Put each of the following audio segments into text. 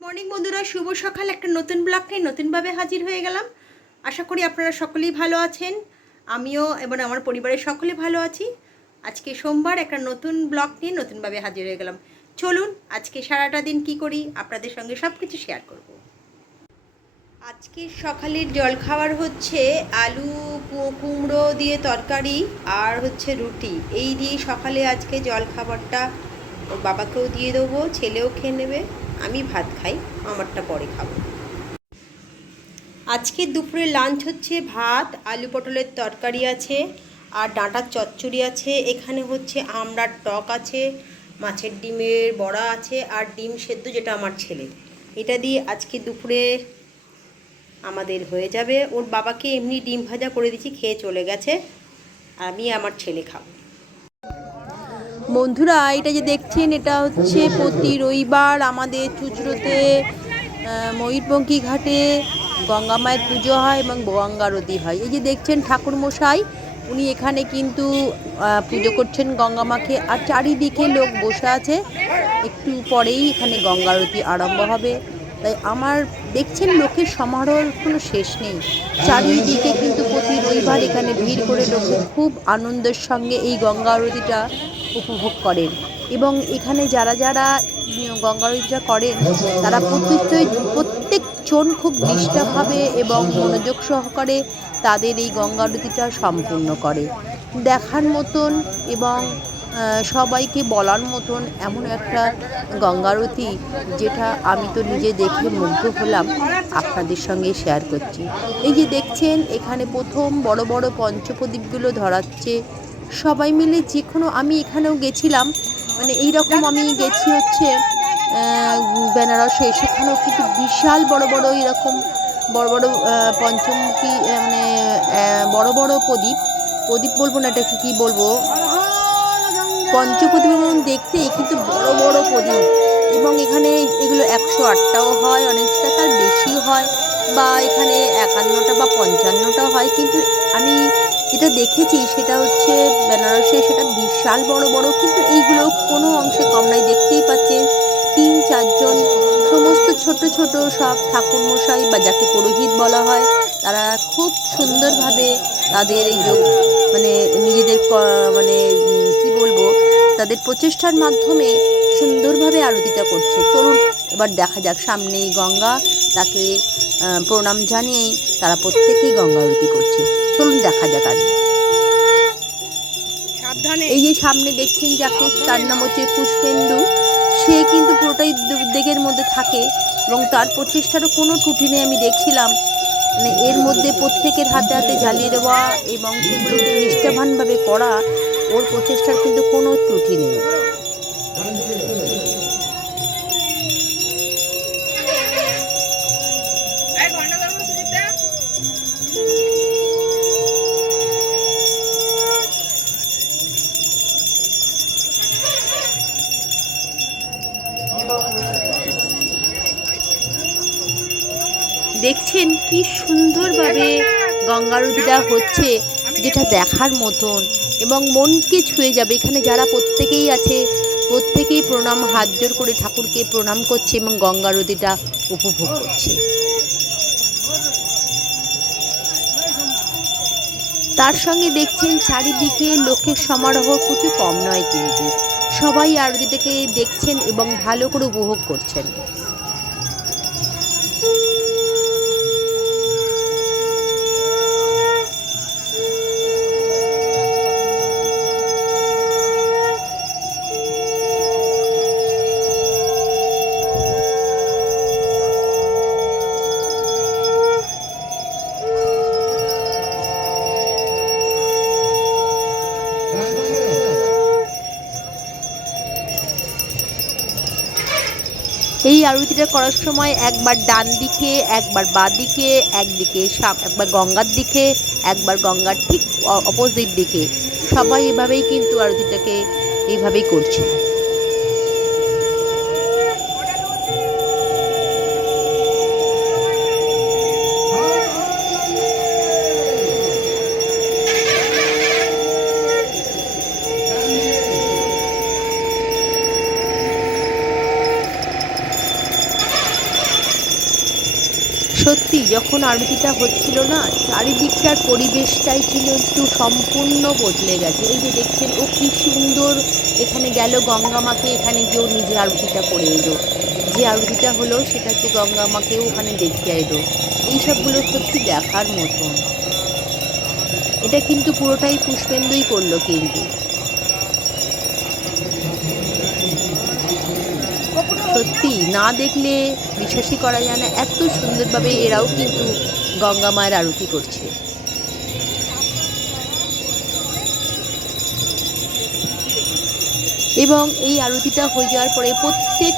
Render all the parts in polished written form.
Good morning বন্ধুরা, শুভ সকাল। একটা নতুন ব্লগ নিয়ে নতুনভাবে হাজির হয়ে গেলাম। আশা করি আপনারা সকলেই ভালো আছেন, আমিও এবং আমার পরিবারের সকলে ভালো আছি। আজকে সোমবার একটা নতুন ব্লগ নিয়ে নতুনভাবে হাজির হয়ে গেলাম। চলুন আজকে সারাটা দিন কি করি আপনাদের সঙ্গে সব কিছু শেয়ার করব। আজকে সকালের জলখাবার হচ্ছে আলু কুমড়ো দিয়ে তরকারি আর হচ্ছে রুটি। এই দিয়ে সকালে আজকে জলখাবারটা ওর বাবাকেও দিয়ে দেবো, ছেলেও খেয়ে নেবে, আমি ভাত খাই, আমারটা পরে খাবো। আজকে দুপুরে লাঞ্চ হচ্ছে ভাত, আলু পটলের তরকারি আছে আর ডাঁটার চচ্চড়ি আছে। এখানে হচ্ছে আমড়ার টক আছে, মাছের ডিমের বড়া আছে আর ডিম সেদ্ধ, যেটা আমার ছেলের। এটা দিয়ে আজকে দুপুরে আমাদের হয়ে যাবে। ওর বাবাকে এমনি ডিম ভাজা করে দিয়েছি, খেয়ে চলে গেছে, আমি আমার ছেলে খাবো। বন্ধুরা, এটা যে দেখছেন এটা হচ্ছে প্রতি রবিবার আমাদের চুঁচুড়োতে ময়ূরপঙ্খী ঘাটে গঙ্গা মায়ের পুজো হয় এবং গঙ্গা আরতি হয়। এই যে দেখছেন ঠাকুরমশাই, উনি এখানে কিন্তু পুজো করছেন গঙ্গা মাকে, আর চারিদিকে লোক বসে আছে। একটু পরেই এখানে গঙ্গা আরতি আরম্ভ হবে। তাই আমার দেখছেন লোকের সমারোহের কোনো শেষ নেই। চারিদিকে কিন্তু প্রতি রবিবার এখানে ভিড় করে লোকে খুব আনন্দের সঙ্গে এই গঙ্গা আরতিটা উপভোগ করেন। এবং এখানে যারা যারা গঙ্গা আরতিটা করেন তারা প্রত্যেকজন খুব নিষ্ঠাভাবে এবং মনোযোগ সহকারে তাদের এই গঙ্গা আরতিটা সম্পূর্ণ করে। দেখার মতন এবং সবাইকে বলার মতন এমন একটা গঙ্গা আরতি, যেটা আমি তো নিজে দেখে মুগ্ধ হলাম, আপনাদের সঙ্গে শেয়ার করছি। এই যে দেখছেন এখানে প্রথম বড় বড় পঞ্চপ্রদীপগুলো ধরাচ্ছে সবাই মিলে। আমি এখানেও গেছিলাম, মানে এইরকম আমি গেছি হচ্ছে বেনারসে, সেখানেও কিন্তু বিশাল বড় বড় এরকম বড় বড় পঞ্চমুখী মানে বড় বড় প্রদীপ বলবো না, এটা কী বলবো, পঞ্চপ্রদীপের মতন দেখতে, কিন্তু বড় বড় প্রদীপ। এবং এখানে এগুলো 108টাও হয়, অনেকটা তার বেশি হয়, বা এখানে 51টা বা 55টাও হয়। কিন্তু আমি যেটা দেখেছি সেটা হচ্ছে বেনারসে, সেটা বিশাল বড় বড়, কিন্তু এইগুলো কোনো অংশে কম নাই। দেখতেই পাচ্ছেন 3-4 জন সমস্ত ছোট ছোট সব ঠাকুরমশাই, বা যাকে পুরোহিত বলা হয়, তারা খুব সুন্দরভাবে তাদের এই মানে নিজেদের মানে কি বলবো, তাদের প্রচেষ্টার মাধ্যমে সুন্দরভাবে আরতিটা করছে। চলুন এবার দেখা যাক। সামনেই গঙ্গা, তাকে প্রণাম জানিয়েই তারা প্রত্যেকেই গঙ্গা আরতি করছে। চলুন দেখা যাক। আর এই যে সামনে দেখছেন যাকে, তার নাম হচ্ছে পুষ্পেন্দু। সে কিন্তু পুরোটাই উদ্বেগের মধ্যে থাকে এবং তার প্রচেষ্টারও কোনো ত্রুটি নেই। আমি দেখছিলাম, মানে এর মধ্যে প্রত্যেকের হাতে হাতে জ্বালিয়ে দেওয়া এবং সেগুলোকে নিষ্ঠাবানভাবে করা, ওর প্রচেষ্টার কিন্তু কোনো ত্রুটি নেই। দেখছেন কি সুন্দরভাবে গঙ্গা আরতিটা হচ্ছে, যেটা দেখার মতন এবং মনকে ছুঁয়ে যাবে। এখানে যারা প্রত্যেকেই আছে, প্রত্যেকেই প্রণাম, হাত জোর করে ঠাকুরকে প্রণাম করছে এবং গঙ্গা আরতিটা উপভোগ করছে। তার সঙ্গে দেখছেন চারিদিকে লোকের সমারোহ কিছু কম নয়, কিন্তু সবাই আরতিটাকে দেখছেন এবং ভালো করে উপভোগ করছেন। এই আরতিটা করার সময় একবার ডান দিকে, একবার বাঁ দিকে, একবার গঙ্গার দিকে, একবার গঙ্গার ঠিক অপোজিট দিকে, সবাই এভাবেই কিন্তু আরতিটাকে এইভাবেই করছে। সত্যি যখন আরতিটা হচ্ছিল না, চারিদিকটার পরিবেশটাই ছিল একটু সম্পূর্ণ বদলে গেছে। এই যে দেখছেন, ও কি সুন্দর এখানে গেল গঙ্গা মাকে, এখানে গিয়েও নিজে আরতিটা করে এলো। যে আরতিটা হলো সেটা হচ্ছে গঙ্গা মাকেও ওখানে দেখতে এলো। এইসবগুলো সত্যি দেখার মতন। এটা কিন্তু পুরোটাই পুষ্পেন্দুই করলো কিন্তু। সত্যি না দেখলে বিশ্বাসই করা যায় না, এত সুন্দরভাবে এরাও কিন্তু গঙ্গা মায়ের আরতি করছে। এবং এই আরতিটা হয়ে যাওয়ার পরে প্রত্যেক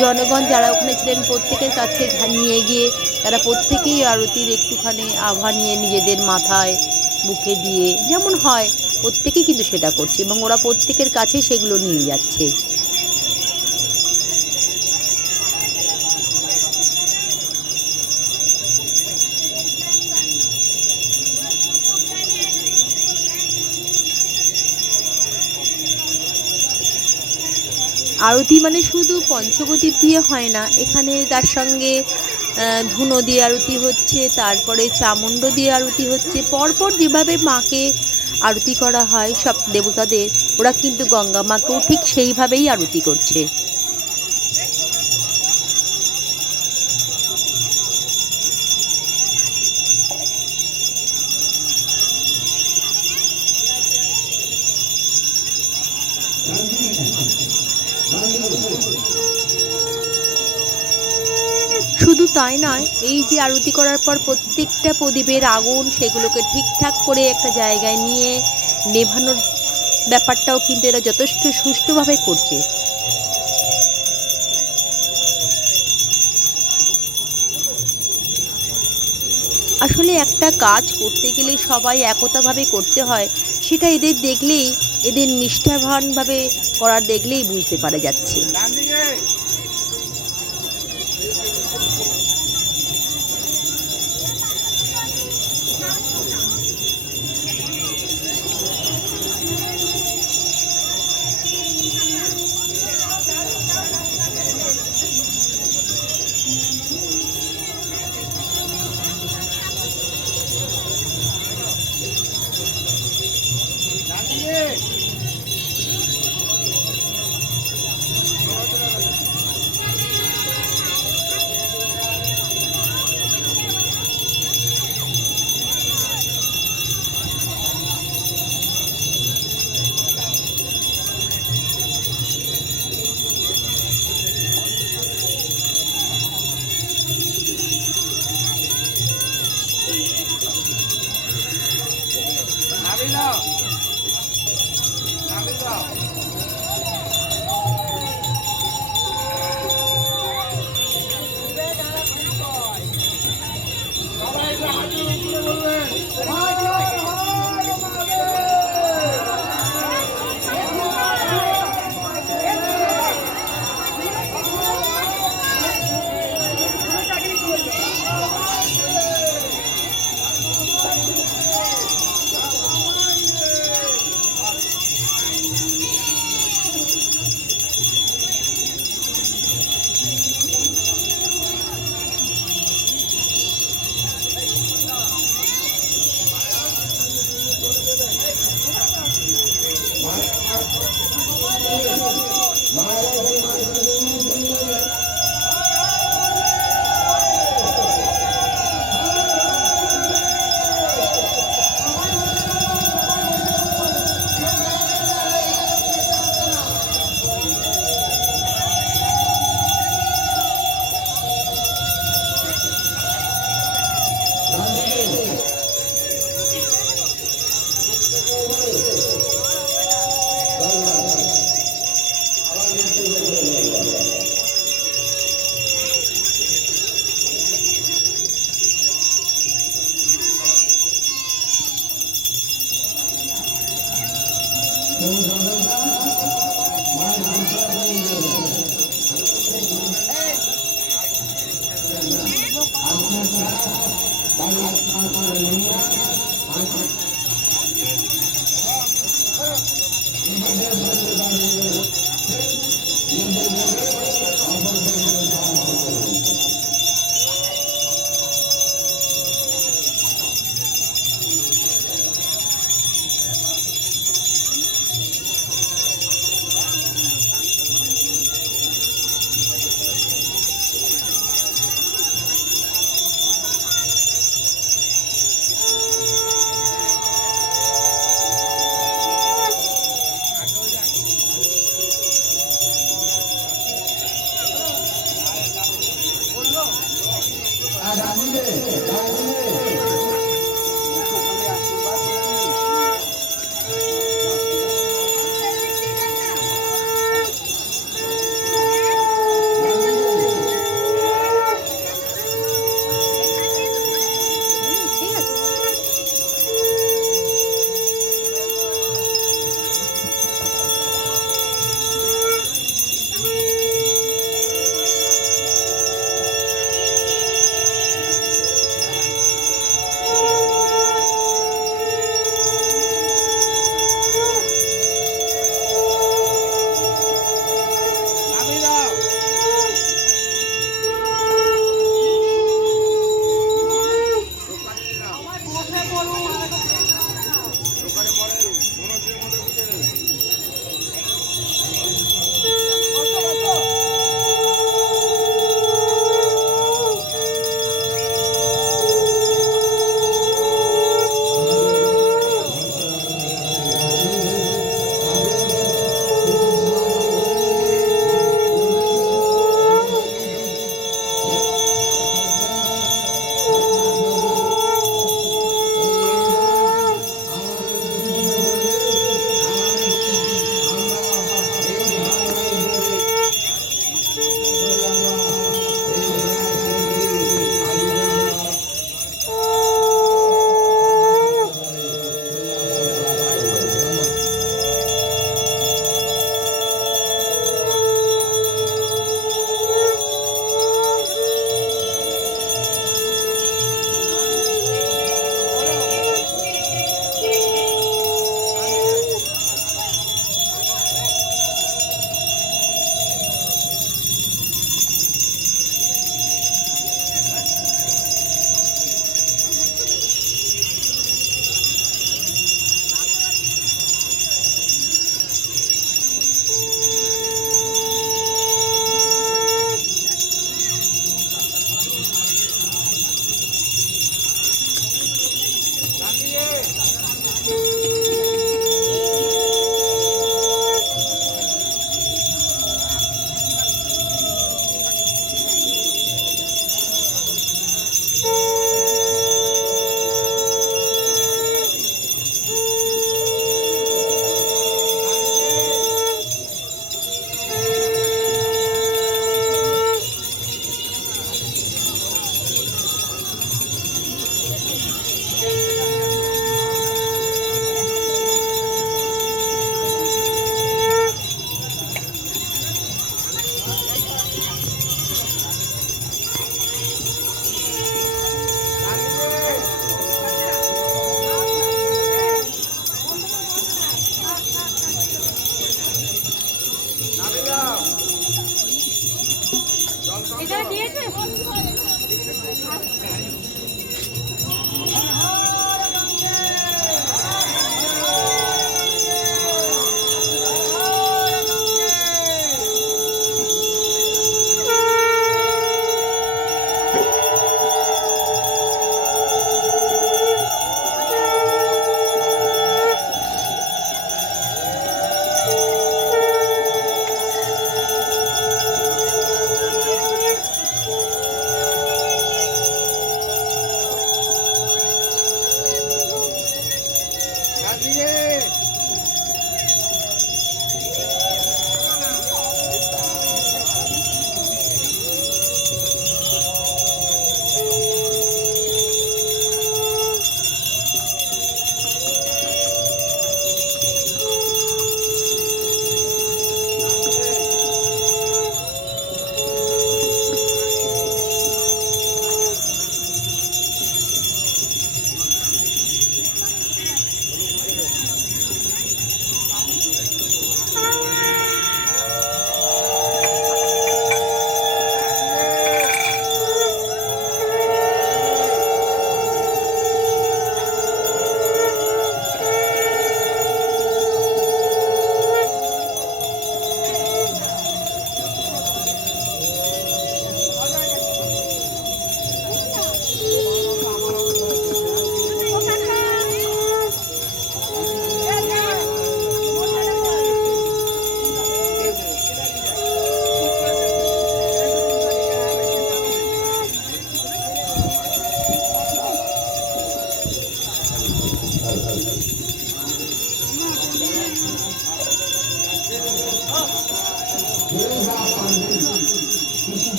জনগণ যারা ওখানে ছিলেন প্রত্যেকের কাছে নিয়ে গিয়ে তারা প্রত্যেকেই আরতির একটুখানি আভা নিয়ে নিজেদের মাথায় বুকে দিয়ে, যেমন হয় প্রত্যেকেই কিন্তু সেটা করছে এবং ওরা প্রত্যেকের কাছে সেগুলো নিয়ে যাচ্ছে। আরতি মানে শুধু পঞ্চপ্রদীপ দিয়ে হয় না, এখানে তার সঙ্গে ধুনো দিয়ে আরতি হচ্ছে, তারপরে চামুণ্ড দিয়ে আরতি হচ্ছে। পরপর যেভাবে মাকে আরতি করা হয় সব দেবতাদের, ওরা কিন্তু গঙ্গা মাকেও ঠিক সেইভাবেই আরতি করছে। শুধু তাই নয়, এই যে আরতি করার পর প্রত্যেকটা প্রদীপের আগুন সেগুলোকে ঠিকঠাক করে একটা জায়গায় নিয়ে নেভানোর ব্যাপারটাও কিন্তু এরা যথেষ্ট সুষ্ঠুভাবে করছে। আসলে একটা কাজ করতে গেলে সবাই একতাভাবে করতে হয়, সেটা এদের দেখলেই, এদের নিষ্ঠাবানভাবে করার দেখলেই বুঝতে পারা যাচ্ছে।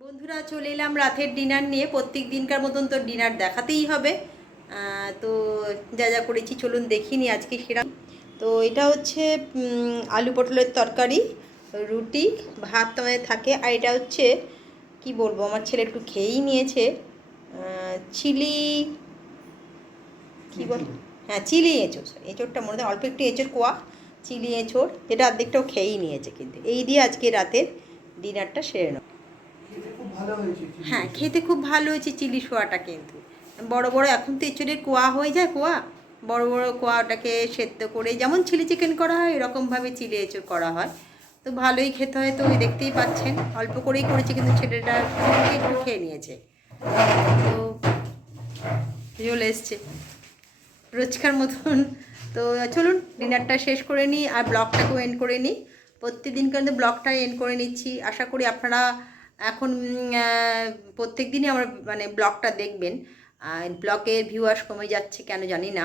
বন্ধুরা চলে এলাম রাতের ডিনার নিয়ে। প্রত্যেক দিনকার মতন তো ডিনার দেখাতেই হবে। তো যা যা করেছি চলুন দেখিনি আজকে সেরা। তো এটা হচ্ছে আলু পটলের তরকারি, রুটি, ভাত তো আমাদের থাকে। আর এটা হচ্ছে কি বলবো, আমার ছেলে একটু খেয়েই নিয়েছে, চিলি কী বল, হ্যাঁ চিলি এঁচোড়। এঁচোড়টা মনে হয় অল্প একটু এঁচোড় কোয়া, চিলি এঁচোড়, যেটা অর্ধেকটাও খেয়েই নিয়েছে। কিন্তু এই দিয়ে আজকে রাতের ডিনারটা সেরে নেব। হ্যাঁ খেতে খুব ভালো হয়েছে চিলি শোয়াটা। কিন্তু বড় বড় এখন তো এঁচোড়ের কোয়া হয়ে যায়, কোয়া বড় বড় কোয়াটাকে সেদ্ধ করে যেমন চিলি চিকেন করা হয় এরকমভাবে চিলি এঁচোড় করা হয়। তো ভালোই খেতে হয়। তো ওই দেখতেই পাচ্ছেন অল্প করেই করেছে, কিন্তু ছেলেটা একটু খেয়ে নিয়েছে। তো চলে এসছে রোজকার মতন। তো চলুন ডিনারটা শেষ করে নিই আর ব্লগটাকেও এন্ড করে নিই। প্রত্যেকদিন কিন্তু ব্লগটা এন্ড করে নিচ্ছি। আশা করি আপনারা এখন প্রত্যেক দিনই আমার মানে ব্লগটা দেখবেন। ব্লগের ভিউয়ার্স কমে যাচ্ছে কেন জানি না,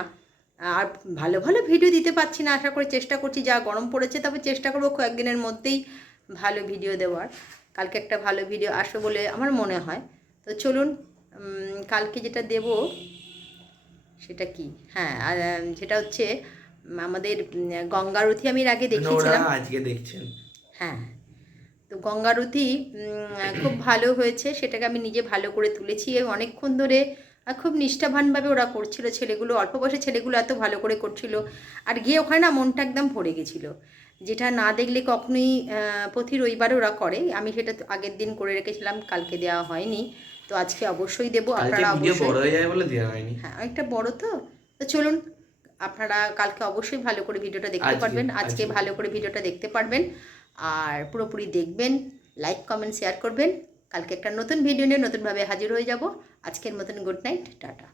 আর ভালো ভালো ভিডিও দিতে পারছি না। আশা করি চেষ্টা করছি, যা গরম পড়েছে তবে চেষ্টা করবো কয়েকদিনের মধ্যেই ভালো ভিডিও দেওয়ার। কালকে একটা ভালো ভিডিও আসবে বলে আমার মনে হয়। তো চলুন কালকে যেটা দেব সেটা কি, হ্যাঁ আর যেটা হচ্ছে আমাদের গঙ্গারথী আমি এর আগে দেখিয়েছিলাম, আজকে দেখছেন। হ্যাঁ তো গঙ্গারথী খুব ভালো হয়েছে, সেটাকে আমি নিজে ভালো করে তুলেছি এবং অনেকক্ষণ ধরে খুব নিষ্ঠাবানভাবে ওরা করছিল। ছেলেগুলো অল্প বয়সে ছেলেগুলো এত ভালো করে করছিল। আর গিয়ে ওখানে না মনটা একদম ভরে গেছিলো, যেটা না দেখলে কখনোই। প্রতি রবিবারে ওরা করে, আমি সেটা আগের দিন করে রেখেছিলাম, কালকে দেওয়া হয়নি। তো আজকে অবশ্যই দেবো, আপনারা অবশ্যই। বড় হয়ে যায় বলে দেওয়া হয়নি। হ্যাঁ অনেকটা বড় তো। তো চলুন আপনারা কালকে অবশ্যই ভালো করে ভিডিওটা দেখতে পারবেন, আজকে ভালো করে ভিডিওটা দেখতে পারবেন। আর পুরোপুরি দেখবেন, লাইক কমেন্ট শেয়ার করবেন। কালকে একটা নতুন ভিডিও নিয়ে নতুনভাবে হাজির হয়ে যাব। আজকের মতন গুড নাইট, টাটা।